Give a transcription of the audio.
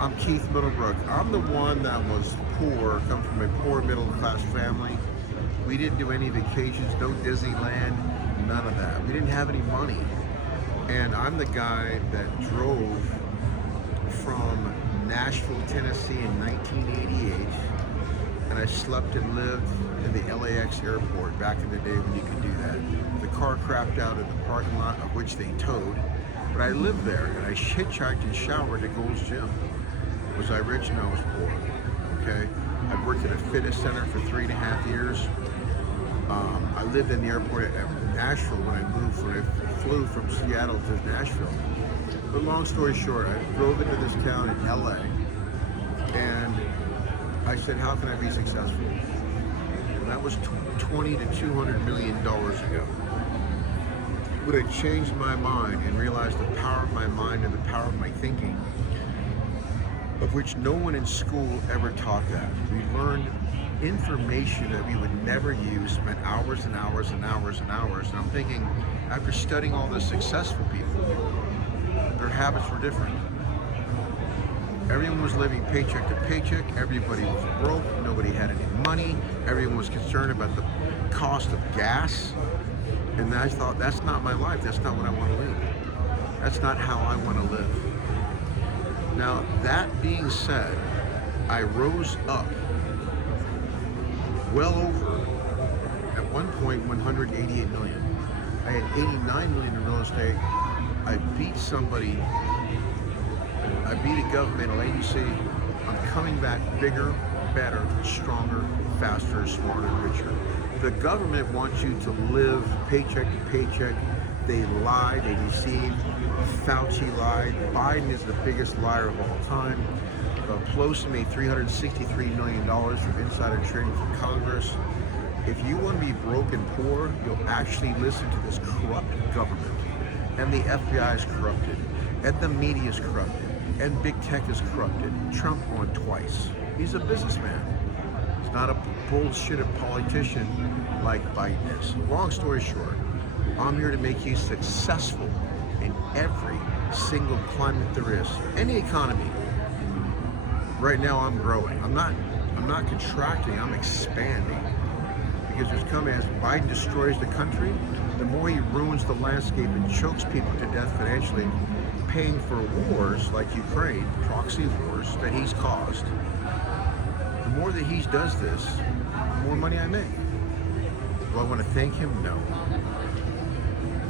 I'm Keith Middlebrook. I'm the one that was poor, come from a poor middle class family. We didn't do any vacations, no Disneyland, none of that. We didn't have any money. And I'm the guy that drove from Nashville, Tennessee in 1988. And I slept and lived in the LAX airport back in the day when you could do that. The car crapped out in the parking lot, of which they towed. But I lived there, and I hitchhiked and showered at Gold's Gym. Was I rich? No, I was poor. Okay? I worked at a fitness center for 3.5 years. I lived in the airport at Nashville when I moved, when I flew from Seattle to Nashville. But long story short, I drove into this town in LA, and I said, how can I be successful? And that was 20 to $200 million ago. When I changed my mind and realized the power of my mind and the power of my thinking, of which no one in school ever taught that. We learned information that we would never use, spent hours and hours and hours and hours. And I'm thinking, after studying all the successful people, their habits were different. Everyone was living paycheck to paycheck. Everybody was broke. Nobody had any money. Everyone was concerned about the cost of gas. And I thought, that's not my life. That's not what I want to live. That's not how I want to live. Now, that being said, I rose up well over, at one point, 188 million. I had 89 million in real estate. I beat somebody. I beat a governmental agency. I'm coming back bigger, better, stronger, faster, smarter, richer. The government wants you to live paycheck to paycheck. They lie, they deceive. Fauci lied. Biden is the biggest liar of all time. Pelosi made $363 million from insider trading from Congress. If you want to be broke and poor, you'll actually listen to this corrupt government. And the FBI is corrupted. And the media is corrupted. And big tech is corrupted. Trump won twice. He's a businessman. He's not a bullshit politician like Biden is. Long story short, I'm here to make you successful in every single climate there is. Any economy. Right now I'm growing. I'm not contracting, I'm expanding. Because there's coming, as Biden destroys the country, the more he ruins the landscape and chokes people to death financially, paying for wars like Ukraine, proxy wars that he's caused. The more that he does this, the more money I make. Do I want to thank him? No.